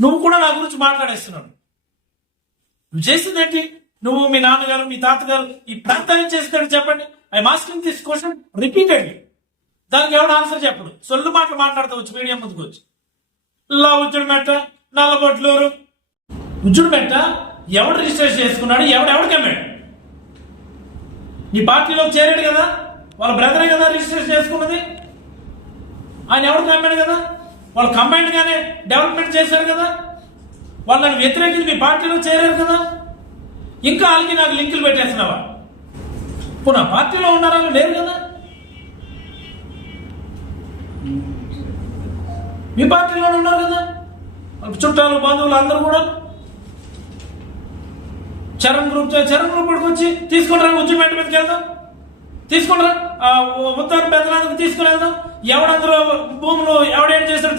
నువ్వు కూడా నా గురించి మాట్లాడేస్తున్నావు. నువ్వు చేసింది ఏంటి? నువ్వు మీ నాన్నగారు మీ తాతగారు ఈ ప్రాంతాన్ని చేస్తాడు చెప్పండి. I am asking this question repeatedly దానికి ఎవడు ఆన్సర్ చెప్పడు సొల్లు మాటలు మాట్లాడతా వచ్చి మీడియా ముందుకు వచ్చి. లా ఉజ్జుడు మెట్ట నల్లబొట్లూరు ఉజ్జుడు మెట్ట ఎవడు రిజిస్టర్ చేసుకున్నాడు? ఎవడు ఎవడికి అమ్మాడు? నీ పార్టీలో చేరాడు కదా? వాళ్ళ బ్రదరే కదా రిజిస్టర్ చేసుకున్నది? ఆయన ఎవరికి అమ్మాడు కదా? వాళ్ళు కంబైన్డ్ గానే డెవలప్మెంట్ చేశారు కదా. వాళ్ళు నన్ను వ్యతిరేకించి మీ పార్టీలో చేరారు కదా. ఇంకా వాళ్ళకి నాకు లింకులు పెట్టేస్తున్నావా? ఇప్పుడు నా పార్టీలో ఉన్నారా లేరు కదా. మీ పార్టీలోనే ఉన్నారు కదా. చుట్టాలు బంధువులు అందరూ కూడా. చరణ్ గ్రూప్ చరణ్ గ్రూప్ వచ్చి తీసుకుంటారా ఉద్యమేట మీదకి వెళ్దాం. తీసుకుంటారా ఉత్తర పెద్దలందరికి తీసుకుని వెళ్దాం. ఎవడందరూ భూములు ఎవడేం చేస్తాడో